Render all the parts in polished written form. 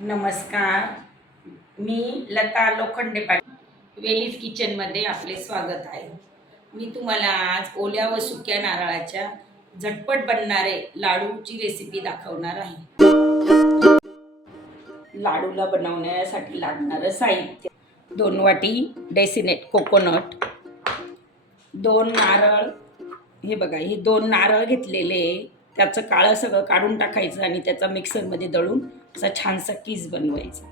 नमस्कार, मी लता लोखंडे पाटील वेलीज किचनमध्ये आपले स्वागत आहे. मी तुम्हाला आज ओल्या व सुक्या नारळाच्या झटपट बनणारे लाडूची रेसिपी दाखवणार आहे. लाडूला बनवण्यासाठी लागणारं साहित्य: 2 वाटी डेसिनेट कोकोनट, 2 नारळ. हे बघा, हे 2 नारळ घेतलेले, त्याचं काळं सगळं काढून टाकायचं आणि त्याचा मिक्सरमध्ये दळून असा छानसा कीस बनवायचा.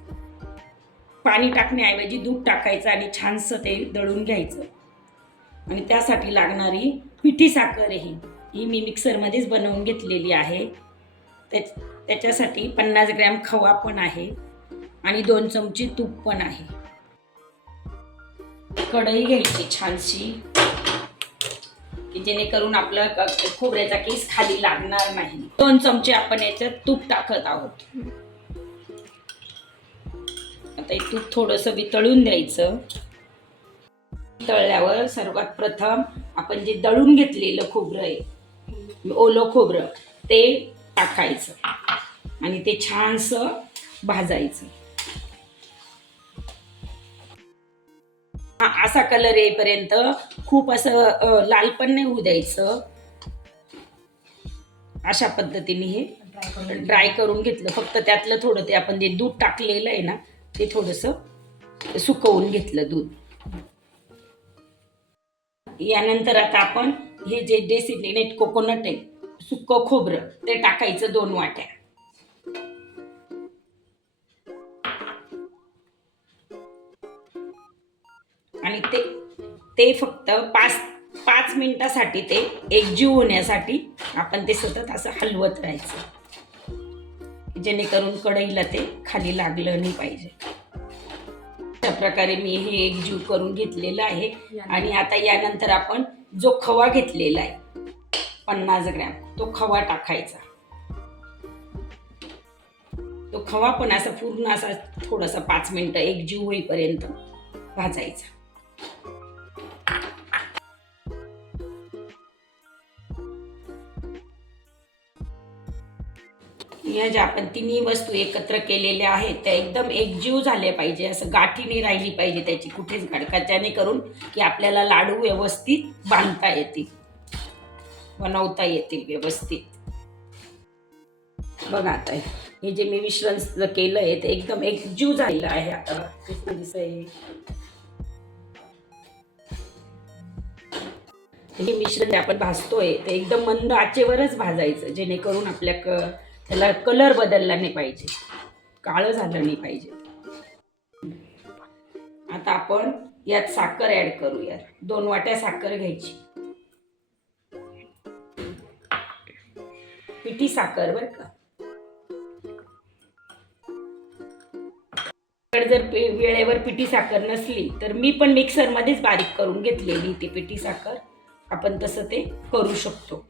पाणी टाकण्याऐवजी दूध टाकायचं आणि छानसं ते दळून घ्यायचं. आणि त्यासाठी लागणारी पिठी साखर ही मी मिक्सरमध्येच बनवून घेतलेली आहे. त्याच्यासाठी 50 ग्रॅम खवा पण आहे आणि 2 चमचे तूप पण आहे. कढई घ्यायची छानशी, की जेणेकरून आपलं खोबऱ्याचा केस खाली लागणार नाही. 2 चमचे आपण याच्यात तूप टाकत आहोत. आता हे तूप थोडंसं वितळून द्यायचं. तळल्यावर सर्वात प्रथम आपण जे दळून घेतलेलं खोबरं आहे, ओलं खोबरं, ते टाकायचं आणि ते छानसं भाजायचं. असा कलर येईपर्यंत, खूप असं लाल पण नाही होऊ द्यायचं. अशा पद्धतीने हे ड्राय करून घेतलं. फक्त त्यातलं थोडं ते आपण जे दूध टाकलेलं आहे ना, ते थोडंसं सुकवून घेतलं दूध. यानंतर आता आपण हे जे डेसिनेट कोकोनट आहे, सुकं खोबरं, ते टाकायचं 2 वाट्या. आणि ते फक्त 5 मिनिटासाठी ते एकजीव होण्यासाठी आपण ते सतत असं हलवत राहायचं, जेणेकरून कढईला ते खाली लागलं नाही पाहिजे. अशा प्रकारे मी हे एकजीव करून घेतलेलं आहे. आणि आता यानंतर आपण जो खवा घेतलेला आहे 50 ग्रॅम, तो खवा टाकायचा. तो खवा पण असा पूर्ण असा थोडासा 5 मिनिटं एकजीव होईपर्यंत भाजायचा. या ज्या आपण तिन्ही वस्तू एकत्र केलेल्या आहेत त्या एकदम एकजीव झाल्या पाहिजे, असं गाठी नाही राहिली पाहिजे त्याची कुठेच गाठ, जेणेकरून की आपल्याला लाडू व्यवस्थित बांधता येतील, बनवता येतील व्यवस्थित. बघा, आता हे जे मी मिश्रण केलं आहे ते एकदम एकजीव झालेलं आहे. आता हे मिश्रण आपण भाजतोय ते एकदम मंद आचेवरच भाजायचं, जेणेकरून त्याला कलर बदलला नाही पाहिजे, काळं झालं नाही पाहिजे. आता आपण यात साखर ऍड करूया. 2 वाट्या साखर घ्यायची, पिठी साखर बरं का. जर वेळेवर पिठी साखर नसली तर मी पण मिक्सरमध्येच बारीक करून घेतलेली ती पिठी साखर, आपण तसं ते करू शकतो.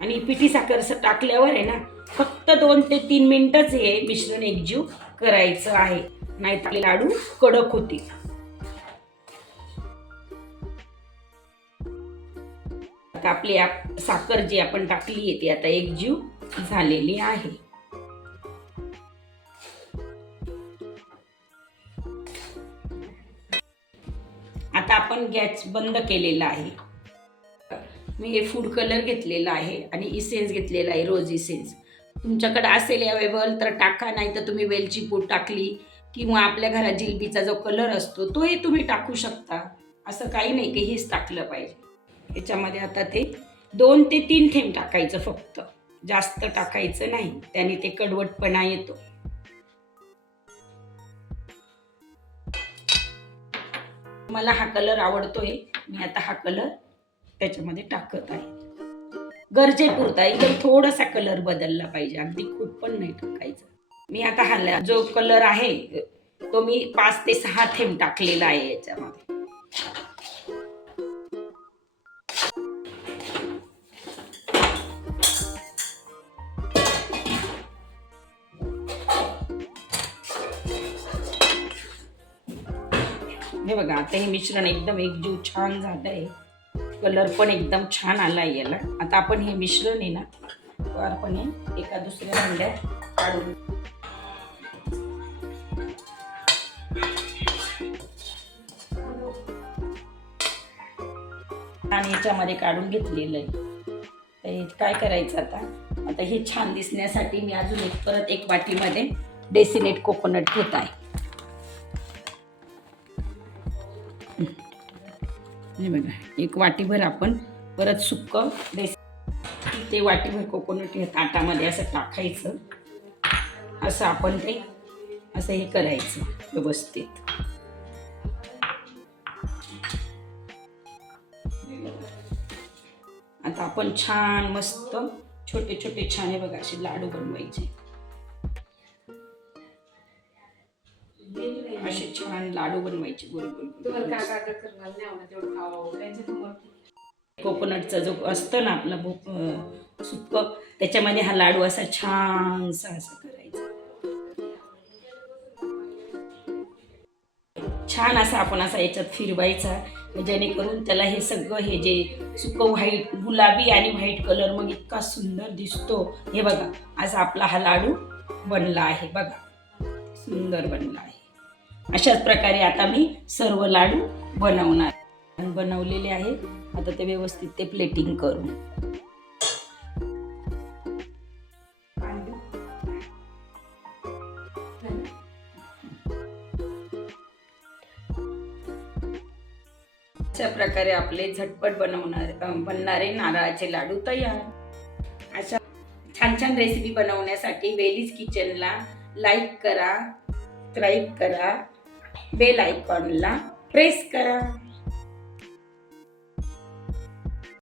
आणि पिठी साखर टाकल्यावर आहे ना, फक्त 2 ते 3 मिनिटच हे मिश्रण एकजीव करायचं आहे, नाही तर लाडू कडक होतील. आता आपली साखर जी आपण टाकली आहे ती आता एकजीव झालेली आहे. आता आपण गॅस बंद केलेला आहे. मी हे फूड कलर घेतलेला आहे आणि इसेन्स घेतलेला आहे, रोज इसेन्स. तुमच्याकडे असेल अवेलेबल तर टाका, नाही तर तुम्ही वेलची पूड टाकली किंवा आपल्या घरात जिलबीचा जो कलर असतो तोही तुम्ही टाकू शकता. असं काही नाही की हेच टाकलं पाहिजे. याच्यामध्ये आता ते 2 ते 3 थेंब टाकायचं, फक्त जास्त टाकायचं नाही, त्याने ते कडवटपणा येतो. मला हा कलर आवडतोय, मी आता हा कलर त्याच्यामध्ये टाकत आहे. गरजेपुरता एकदम थोडासा कलर बदलला पाहिजे, अगदी खूप पण नाही टाकायचं. मी आता हा जो कलर आहे तो मी 5 ते 6 थेंब टाकलेला आहे याच्यामध्ये. हे बघा, आता हे मिश्रण एकदम एकजीव छान झालंय, कलर पण एकदम छान आलाय याला. आता आपण हे मिश्रण आहे ना, वारपणे एका दुसऱ्या भांड्यात काढून छान ह्याच्यामध्ये काढून घेतलेलं आहे. तर हे काय करायचं आता हे छान दिसण्यासाठी मी अजून परत एक वाटीमध्ये डेसिनेट कोकोनट घेत आहे. हे बघा, एक वाटीभर आपण परत सुक्क ते वाटीभर कोकोनट हे ताटामध्ये असं टाकायचं. असं आपण ते असं हे करायचं व्यवस्थित. आता आपण छान मस्त छोटे छोटे छान हे बघा असे लाडू बनवायचे. असे छान लाडू बनवायचे गोल गोल. कोकोनटचा जो असतं ना आपला सुक्क, त्याच्यामध्ये हा लाडू असा छानसा असा करायचा. छान असा आपण असा याच्यात फिरवायचा, जेणेकरून त्याला हे सगळं हे जे सुक्क व्हाईट गुलाबी आणि व्हाईट कलर मग इतका सुंदर दिसतो. हे बघा असा आपला हा लाडू बनला आहे. बघा सुंदर बनला आहे. अशाच प्रकारे आता मी सर्व लाडू बनवलेले आहे. आता ते व्यवस्थित ते प्लेटिंग करू. अशा प्रकारे आपले झटपट बनणारे नारळाचे लाडू तयार. अशा छान छान रेसिपी बनवण्यासाठी वेलीज किचनला लाईक करा, सबस्क्राईब करा, बेल आयकॉनला प्रेस करा.